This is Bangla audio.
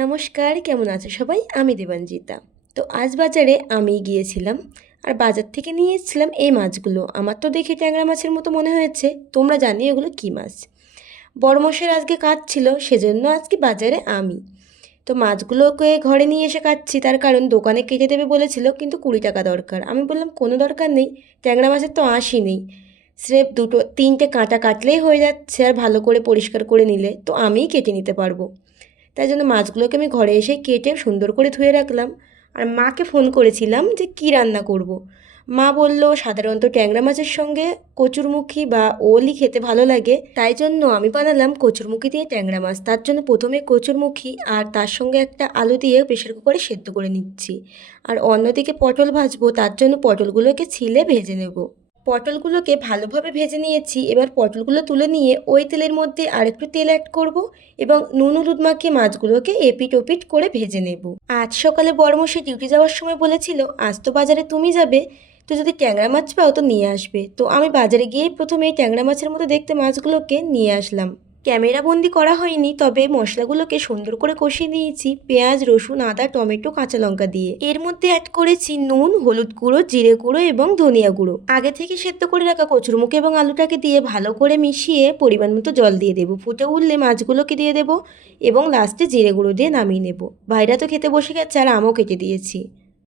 নমস্কার, কেমন আছো সবাই? আমি দেবাঞ্জিতা। তো আজ বাজারে আমি গিয়েছিলাম আর বাজার থেকে নিয়ে এসেছিলাম এই মাছগুলো। আমার তো দেখে ট্যাংরা মাছের মতো মনে হয়েছে, তোমরা জানিও এগুলো কী মাছ। বড়মশাইয়ের আজকে কাজ ছিল, সেজন্য আজকে বাজারে আমি। তো মাছগুলোকে ঘরে নিয়ে এসে কাটছি, তার কারণ দোকানে কেটে দেবে বলেছিল, কিন্তু 20 টাকা দরকার। আমি বললাম কোনো দরকার নেই, ট্যাংরা মাছের তো আঁশই নেই, স্রেফ দুটো তিনটে কাঁটা কাটলেই হয়ে যাচ্ছে, আর ভালো করে পরিষ্কার করে নিলে তো আমিই কেটে নিতে পারবো। তাই জন্য মাছগুলোকে আমি ঘরে এসে কেটে সুন্দর করে ধুয়ে রাখলাম। আর মাকে ফোন করেছিলাম যে কী রান্না করব। মা বলল সাধারণত ট্যাংরা মাছের সঙ্গে কচুরমুখী বা ওলই খেতে ভালো লাগে, তাই জন্য আমি বানালাম কচুরমুখী দিয়ে ট্যাংরা মাছ। তার জন্য প্রথমে কচুরমুখী আর তার সঙ্গে একটা আলু দিয়ে প্রেশার কুকারে সেদ্ধ করে নিচ্ছি। আর অন্যদিকে পটল ভাজবো, তার জন্য পটলগুলোকে ছিলে ভেজে নেব। পটলগুলোকে ভালোভাবে ভেজে নিয়েছি। এবার পটলগুলো তুলে নিয়ে ওই তেলের মধ্যে আরেকটু তেল অ্যাড করব এবং নুন হলুদ মাখিয়ে মাছগুলোকে এপিট ওপিট করে ভেজে নেব। আজ সকালে বড়মশাই ডিউটি যাওয়ার সময় বলেছিল আজ তো বাজারে তুমি যাবে, তো যদি ট্যাংরা মাছ পাও তো নিয়ে আসবে। তো আমি বাজারে গিয়েই প্রথমে এই ট্যাংরা মাছের মতো দেখতে মাছগুলোকে নিয়ে আসলাম। ক্যামেরা বন্দি করা হয়নি, তবে মশলাগুলোকে সুন্দর করে কষিয়ে নিয়েছি পেঁয়াজ, রসুন, আদা, টমেটো, কাঁচা লঙ্কা দিয়ে। এর মধ্যে অ্যাড করেছি নুন, হলুদ গুঁড়ো, জিরে গুঁড়ো এবং ধনিয়া গুঁড়ো। আগে থেকে সেদ্ধ করে রাখা কচুরমুখী এবং আলুটাকে দিয়ে ভালো করে মিশিয়ে পরিমাণ মতো জল দিয়ে দেবো। ফুটে উঠলে মাছগুলোকে দিয়ে দেবো এবং লাস্টে জিরে গুঁড়ো দিয়ে নামিয়ে নেব। ভাইরা তো খেতে বসে গেছে আর আমও কেটে দিয়েছি।